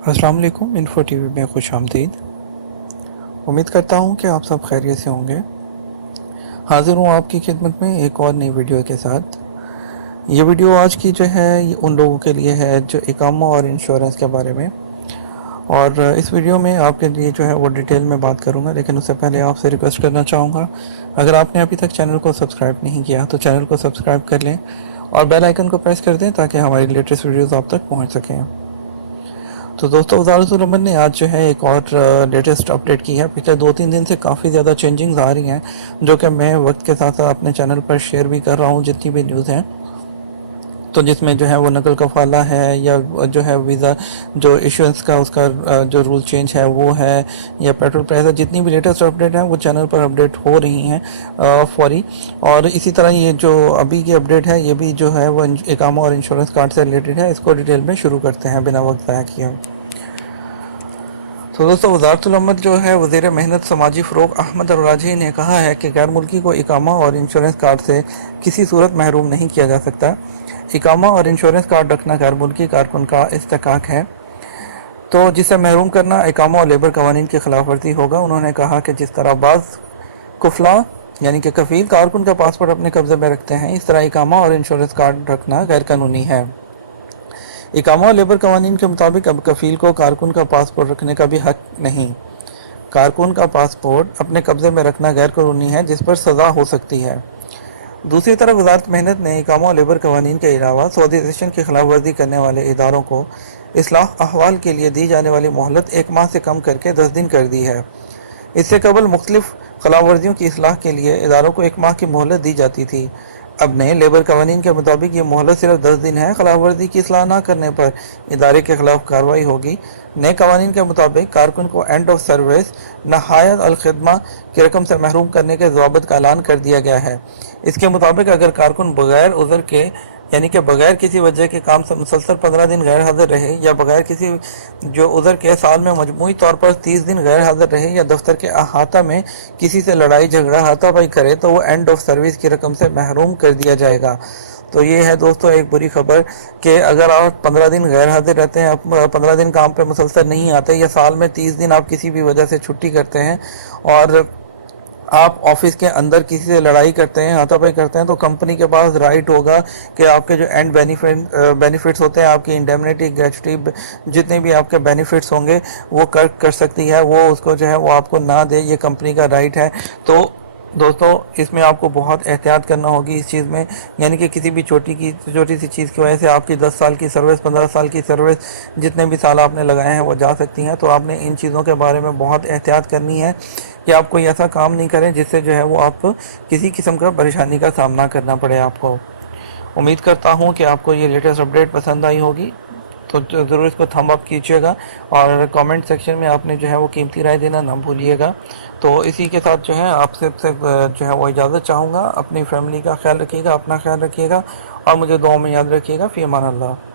अस्सलाम वालेकुम। Info TV में खुश आमदीद। उम्मीद करता हूँ कि आप सब खैरियत से होंगे। हाज़िर हूँ आपकी खिदमत में एक और नई वीडियो के साथ। ये वीडियो आज की जो है ये उन लोगों के लिए है जो इकामा और इंश्योरेंस के बारे में, और इस वीडियो में आपके लिए जो है वो डिटेल में बात करूँगा। लेकिन उससे पहले आपसे रिक्वेस्ट करना चाहूँगा, अगर आपने अभी तक चैनल को सब्सक्राइब नहीं किया तो चैनल को सब्सक्राइब कर लें और बेल आइकन को प्रेस कर दें ताकि हमारी लेटेस्ट वीडियोज़ आप तक पहुँच सकें। तो दोस्तों, वज़ारतुल अमन ने आज जो है एक और लेटेस्ट अपडेट की है। पिछले 2-3 दिन से काफ़ी ज़्यादा चेंजिंग्स आ रही हैं, जो कि मैं वक्त के साथ साथ अपने चैनल पर शेयर भी कर रहा हूँ जितनी भी न्यूज़ हैं। तो जिसमें जो है वो नकल कफ़ाला है, या जो है वीज़ा जो इशुएंस का उसका जो रूल चेंज है वो है, या पेट्रोल प्राइस है, जितनी भी लेटेस्ट अपडेट हैं वो चैनल पर अपडेट हो रही हैं फौरी। और इसी तरह ये जो अभी की अपडेट है ये भी जो है वो इकामा और इंश्योरेंस कार्ड से रिलेटेड है। इसको डिटेल में शुरू करते हैं बिना वक्त ज़ाया किए। तो दोस्तों, वज़ारतुल अमन जो है वज़ीर मेहनत समाजी फ़रोग़ अहमद अल-राजी ने कहा है कि गैर मुल्की को इकामा और इंश्योरेंस कार्ड से किसी सूरत महरूम नहीं किया जा सकता। इकामा और इंश्योरेंस कार्ड रखना गैर मुल्की कारकुन का इस्तेकाक है, तो जिसे महरूम करना इकामा और लेबर कवानीन की खिलाफ वर्जी होगा। उन्होंने कहा कि जिस तरह बाज़ कुफला यानी कि कफ़ील कारकुन का पासपोर्ट अपने कब्ज़े में रखते हैं, इस तरह इकामा और इंश्योरेंस कार्ड रखना गैर कानूनी है। इकामा और लेबर कवानीन के मुताबिक अब कफ़ील को कारकुन का पासपोर्ट रखने का भी हक नहीं। कारकुन का पासपोर्ट अपने कब्ज़े में रखना गैर कानूनी है, जिस पर सज़ा हो सकती है। दूसरी तरफ वज़ारत मेहनत ने इकामा और लेबर कवानीन के अलावा सऊदीज़ेशन की खिलाफ वर्जी करने वाले इदारों को इस्लाह अहवाल के लिए दी जाने वाली मोहलत 1 माह से कम करके 10 दिन कर दी है। इससे कबल मुख्तलिफ खिलाफ वर्जियों की इस्लाह के लिए इदारों को 1 माह की मोहलत दी जाती थी। अब नए लेबर कवानीन के मुताबिक ये मोहलत सिर्फ 10 दिन है। खिलाफ वर्जी की इस्लाह न करने पर इदारे के खिलाफ कार्रवाई होगी। नए कवानीन के मुताबिक कारकुन को एंड ऑफ सर्विस नहायत अल खिदमा की रकम से महरूम करने के ज़वाबित का ऐलान कर दिया गया है। इसके मुताबिक अगर कारकुन बगैर उज़र के यानी कि बगैर किसी वजह के काम से मुसलसल 15 दिन गैर हाजिर रहे, या बगैर किसी जो उज़र के साल में मजमूई तौर पर 30 दिन गैर हाजिर रहे, या दफ्तर के अहाता में किसी से लड़ाई झगड़ा हाथापाई करे, तो वो एंड ऑफ सर्विस की रकम से महरूम कर दिया जाएगा। तो ये है दोस्तों एक बुरी खबर कि अगर आप 15 दिन गैर हाजिर रहते हैं, आप 15 दिन काम पे मुसलसल नहीं आते, या साल में 30 दिन आप किसी भी वजह से छुट्टी करते हैं, और आप ऑफिस के अंदर किसी से लड़ाई करते हैं, हाथापाई करते हैं, तो कंपनी के पास राइट होगा कि आपके जो एंड बेनिफिट्स होते हैं, आपकी इंडेमनिटी, ग्रेच्युटी, जितने भी आपके बेनिफिट्स होंगे वो कर सकती है, वो उसको जो है वो आपको ना दे। ये कंपनी का राइट है। तो दोस्तों, इसमें आपको बहुत एहतियात करना होगी इस चीज़ में, यानी कि किसी भी छोटी सी चीज़ की वजह से आपकी 10 साल की सर्विस, 15 साल की सर्विस, जितने भी साल आपने लगाए हैं वो जा सकती हैं। तो आपने इन चीज़ों के बारे में बहुत एहतियात करनी है कि आप कोई ऐसा काम नहीं करें जिससे जो है वो आप किसी किस्म का परेशानी का सामना करना पड़े आपको। उम्मीद करता हूँ कि आपको ये लेटेस्ट अपडेट पसंद आई होगी, तो ज़रूर इसको थंब अप कीजिएगा, और कमेंट सेक्शन में आपने जो है वो कीमती राय देना ना भूलिएगा। तो इसी के साथ जो है आपसे जो है वो इजाज़त चाहूँगा। अपनी फैमिली का ख्याल रखिएगा, अपना ख्याल रखिएगा, और मुझे दुआ में याद रखिएगा। फ़ी अमान अल्लाह।